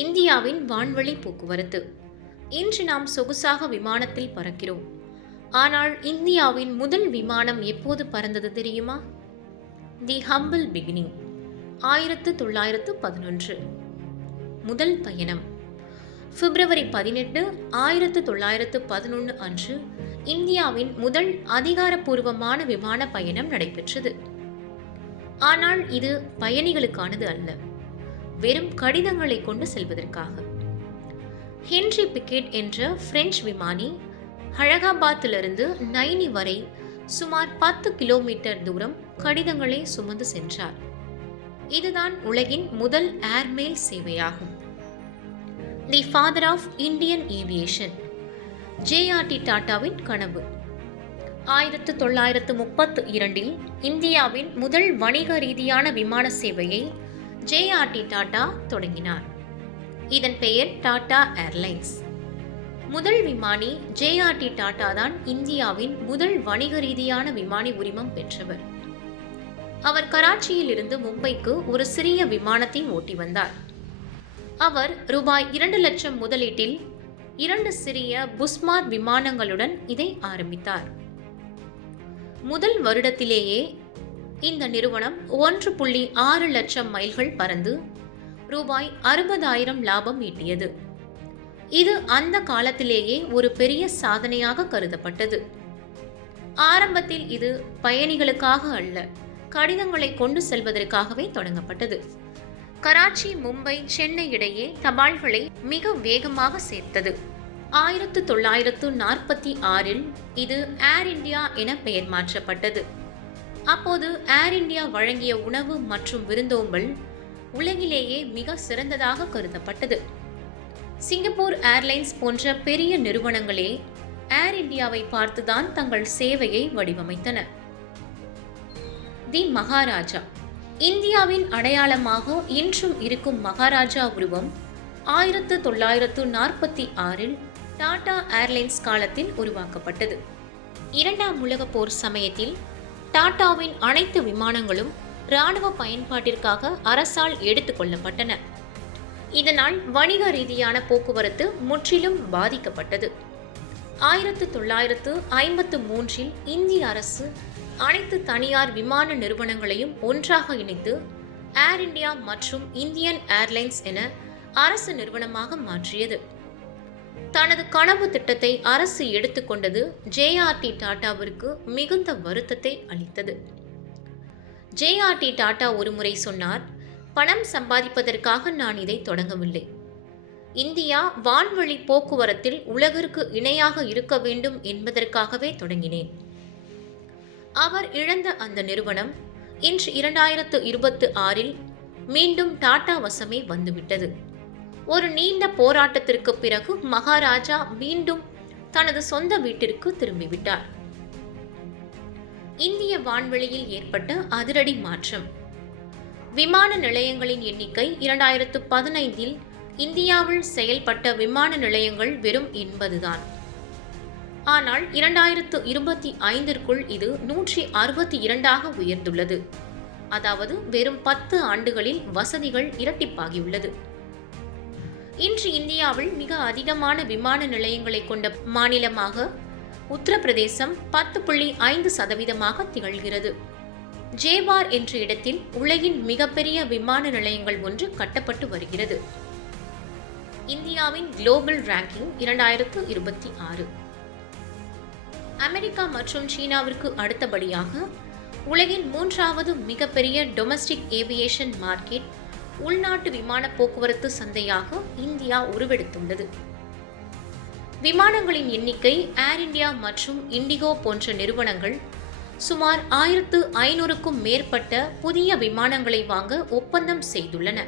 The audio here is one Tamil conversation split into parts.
இந்தியாவின் வான்வழி போக்குவரத்து. இன்று நாம் சொகுசாக விமானத்தில் பறக்கிறோம். ஆனால் இந்தியாவின் முதல் விமானம் எப்போது பறந்தது தெரியுமா? தி ஹம்பிள் பிகினிங், 1911. முதல் பயணம் பிப்ரவரி 18, 1911 அன்று இந்தியாவின் முதல் அதிகாரப்பூர்வமான விமான பயணம் நடைபெற்றது. ஆனால் இது பயணிகளுக்கானது அல்ல, வெறும் கடிதங்களை கொண்டு செல்வதற்காக. ஹென்றி பிக்கெட் என்ற பிரெஞ்சு விமானி அலகாபாத்திலிருந்து நைனி வரை சுமார் 10 கிலோமீட்டர் தூரம் கடிதங்களை சுமந்து சென்றார். இதுதான் உலகின் முதல் ஏர்மெயில் சேவையாகும். The father of Indian aviation, JRD. டாட்டாவின் கனவு. 1932 இந்தியாவின் முதல் வணிக ரீதியான விமான சேவையை ஜே.ஆர்.டி. டாடா தொடங்கினார். இதன் பெயர் டாடா ஏர்லைன்ஸ். முதல் விமானி ஜே.ஆர்.டி. டாடா தான் இந்தியாவின் முதல் வணிக ரீதியான விமானி உரிமம் பெற்றவர். அவர் கராச்சியில் இருந்து மும்பைக்கு ஒரு சிறிய விமானத்தை ஓட்டி வந்தார். அவர் ரூபாய் 2 லட்சம் முதலீட்டில் 2 சிறிய புஸ்மார்ட் விமானங்களுடன் இதை ஆரம்பித்தார். முதல் வருடத்திலேயே இந்த நிறுவனம் 1.6 லட்சம் மைல்கள் பறந்து ரூபாய் 60,000 லாபம் ஈட்டியது. இது அந்த காலத்திலேயே ஒரு பெரிய சாதனையாக கருதப்பட்டது. ஆரம்பத்தில் இது பயணிகளுக்காக அல்ல, கடிதங்களை கொண்டு செல்வதற்காகவே தொடங்கப்பட்டது. கராச்சி, மும்பை, சென்னை இடையே தபால்களை மிக வேகமாக சேர்த்தது. 1946 இது ஏர் இந்தியா என பெயர் மாற்றப்பட்டது. அப்போது ஏர் இந்தியா வழங்கிய உணவு மற்றும் விருந்தோம்பல் உலகிலேயே மிக சிறந்ததாக கருதப்பட்டது. சிங்கப்பூர் ஏர்லைன்ஸ் போன்ற பெரிய நிறுவனங்களே ஏர் இந்தியாவை பார்த்துதான் தங்கள் சேவையை வடிவமைத்தன. தி மகாராஜா. இந்தியாவின் அடையாளமாக இன்றும் இருக்கும் மகாராஜா உருவம் 1946 டாடா ஏர்லைன்ஸ் காலத்தில் உருவாக்கப்பட்டது. 2ஆம் உலகப் போர் சமயத்தில் டாடாவின் அனைத்து விமானங்களும் இராணுவ பயன்பாட்டிற்காக அரசால் எடுத்துக் கொள்ளப்பட்டன. இதனால் வணிக ரீதியான போக்குவரத்து முற்றிலும் பாதிக்கப்பட்டது. 1953 இந்திய அரசு அனைத்து தனியார் விமான நிறுவனங்களையும் ஒன்றாக இணைத்து ஏர் இந்தியா மற்றும் இந்தியன் ஏர்லைன்ஸ் என அரசு நிறுவனமாக மாற்றியது. தனது கனவு திட்டத்தை அரசு எடுத்துக்கொண்டது ஜே.ஆர்.டி. டாடாவிற்கு மிகுந்த வருத்தத்தை அளித்தது. ஜே.ஆர்.டி. டாடா ஒருமுறை சொன்னார், பணம் சம்பாதிப்பதற்காக நான் இதை தொடங்கவில்லை. இந்தியா வான்வழி போக்குவரத்தில் உலகிற்கு இணையாக இருக்க வேண்டும் என்பதற்காகவே தொடங்கினேன். அவர் இழந்த அந்த நிறுவனம் இன்று 2026 மீண்டும் டாடா வசமே வந்துவிட்டது. ஒரு நீண்ட போராட்டத்திற்கு பிறகு மகாராஜா மீண்டும் தனது சொந்த வீட்டிற்கு திரும்பிவிட்டார். இந்திய வான்வெளியில் ஏற்பட்ட அதிரடி மாற்றம். விமான நிலையங்களின் எண்ணிக்கை 2015 இந்தியாவில் செயல்பட்ட விமான நிலையங்கள் வெறும் 80 தான். ஆனால் 2025 இது 162 உயர்ந்துள்ளது. அதாவது வெறும் 10 ஆண்டுகளில் வசதிகள் இரட்டிப்பாகியுள்ளது. இன்று இந்தியாவில் மிக அதிகமான விமான நிலையங்களை கொண்ட மாநிலமாக உத்தரப்பிரதேசம் 10.5% திகழ்கிறது. ஜேபார் என்ற இடத்தில் உலகின் மிகப்பெரிய விமான நிலையங்கள் ஒன்று கட்டப்பட்டு வருகிறது. இந்தியாவின் குளோபல் ரேங்கிங் 2026. அமெரிக்கா மற்றும் சீனாவிற்கு அடுத்தபடியாக உலகின் 3வது மிகப்பெரிய டொமஸ்டிக் ஏவியேஷன் மார்க்கெட், உள்நாட்டு விமான போக்குவரத்து சந்தையாக இந்தியா உருவெடுத்துள்ளது. விமானங்களின் எண்ணிக்கை ஏர் இந்தியா மற்றும் இண்டிகோ போன்ற நிறுவனங்கள் சுமார் 1500க்கும் மேற்பட்ட புதிய விமானங்களை வாங்க ஒப்பந்தம் செய்துள்ளன.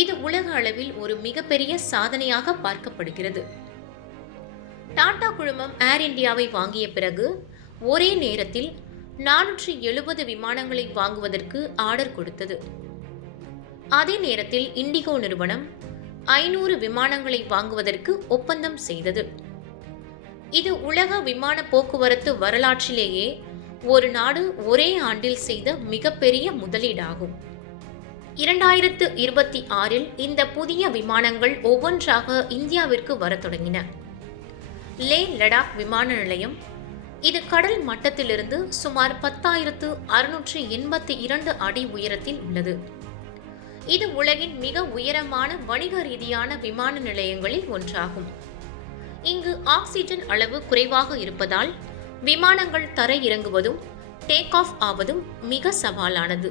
இது உலக அளவில் ஒரு மிகப்பெரிய சாதனையாக பார்க்கப்படுகிறது. டாடா குழுமம் ஏர் இந்தியாவை வாங்கிய பிறகு ஒரே நேரத்தில் 470 விமானங்களை வாங்குவதற்கு ஆர்டர் கொடுத்தது. அதே நேரத்தில் இண்டிகோ நிறுவனம் 500 விமானங்களை வாங்குவதற்கு ஒப்பந்தம் செய்தது. இது உலக விமான போக்குவரத்து வரலாற்றிலேயே ஒரு நாடு ஒரே ஆண்டில் செய்த மிகப்பெரிய முதலீடாகும். 2026இல் இந்த புதிய விமானங்கள் ஒவ்வொன்றாக இந்தியாவிற்கு வரத் தொடங்கின. லே லடாக் விமான நிலையம் இது கடல் மட்டத்திலிருந்து சுமார் 10,682 அடி உயரத்தில் உள்ளது. இது உலகின் மிக உயரமான வணிக ரீதியான விமான நிலையங்களில் ஒன்றாகும். இங்கு ஆக்சிஜன் அளவு குறைவாக இருப்பதால் விமானங்கள் தரையிறங்குவதும் டேக் ஆஃப் ஆவதும் மிக சவாலானது.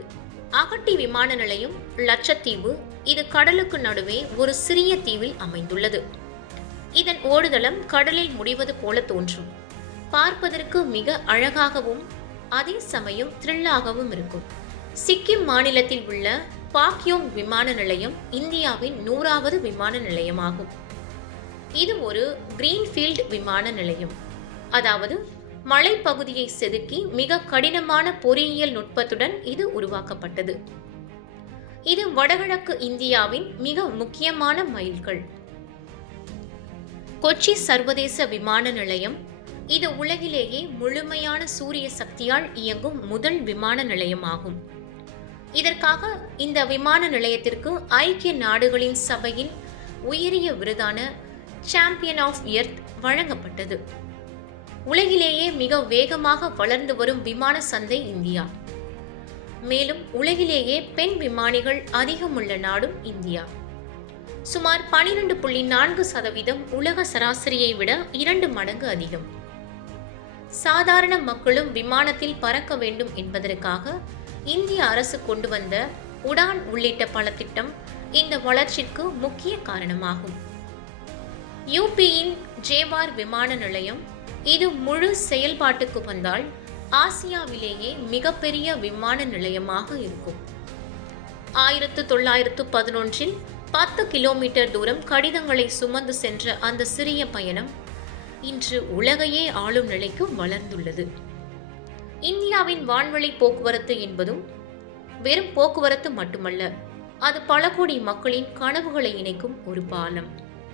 அகட்டி விமான நிலையம் லட்சத்தீவு இது கடலுக்கு நடுவே ஒரு சிறிய தீவில் அமைந்துள்ளது. இதன் ஓடுதளம் கடலில் முடிவது போல தோன்றும். பார்ப்பதற்கு மிக அழகாகவும் அதே சமயம் த்ரில்லாகவும் இருக்கும். சிக்கிம் மாநிலத்தில் உள்ள பாக்யோங் விமான நிலையம் இந்தியாவின் 100வது விமான நிலையமாகும். இது ஒரு கிரீன்ஃபீல்ட் விமான நிலையம், அதாவது மலைப்பகுதியை செதுக்கி மிக கடினமான பொறியியல் நுட்பத்துடன் இது உருவாக்கப்பட்டது. இது வடகிழக்கு இந்தியாவின் மிக முக்கியமான மைல்கள். கொச்சி சர்வதேச விமான நிலையம் இது உலகிலேயே முழுமையான சூரிய சக்தியால் இயங்கும் முதல் விமான நிலையமாகும். இதற்காக இந்த விமான நிலையத்திற்கு ஐக்கிய நாடுகளின் சபையின் உயரிய விருதான சாம்பியன் ஆஃப் எர்த் வழங்கப்பட்டது. உலகிலேயே மிக வேகமாக வளர்ந்து வரும் விமான சந்தை இந்தியா. மேலும் உலகிலேயே பெண் விமானிகள் அதிகமுள்ள நாடும் இந்தியா. சுமார் 12.4% உலக சராசரியை விட 2 மடங்கு அதிகம். சாதாரண மக்களும் விமானத்தில் பறக்க வேண்டும் என்பதற்காக இந்திய அரசு கொண்டு வந்த உடான் உள்ளிட்ட பல திட்டம் இந்த வளர்ச்சிக்கு முக்கிய காரணமாகும். யூபியின் ஜேவார் விமான நிலையம் இது முழு செயல்பாட்டுக்கு வந்தால் ஆசியாவிலேயே மிகப்பெரிய விமான நிலையமாக இருக்கும். 1911இல் 10 கிலோமீட்டர் தூரம் கடிதங்களை சுமந்து சென்ற அந்த சிறிய பயணம் இன்று உலகையே ஆளும் நிலைக்கு வளர்ந்துள்ளது. இந்தியாவின் வான்வழி போக்குவரத்து என்பதும் வெறும் போக்குவரத்து மட்டுமல்ல, அது பல கோடி மக்களின் கனவுகளை இணைக்கும் ஒரு பாலம்.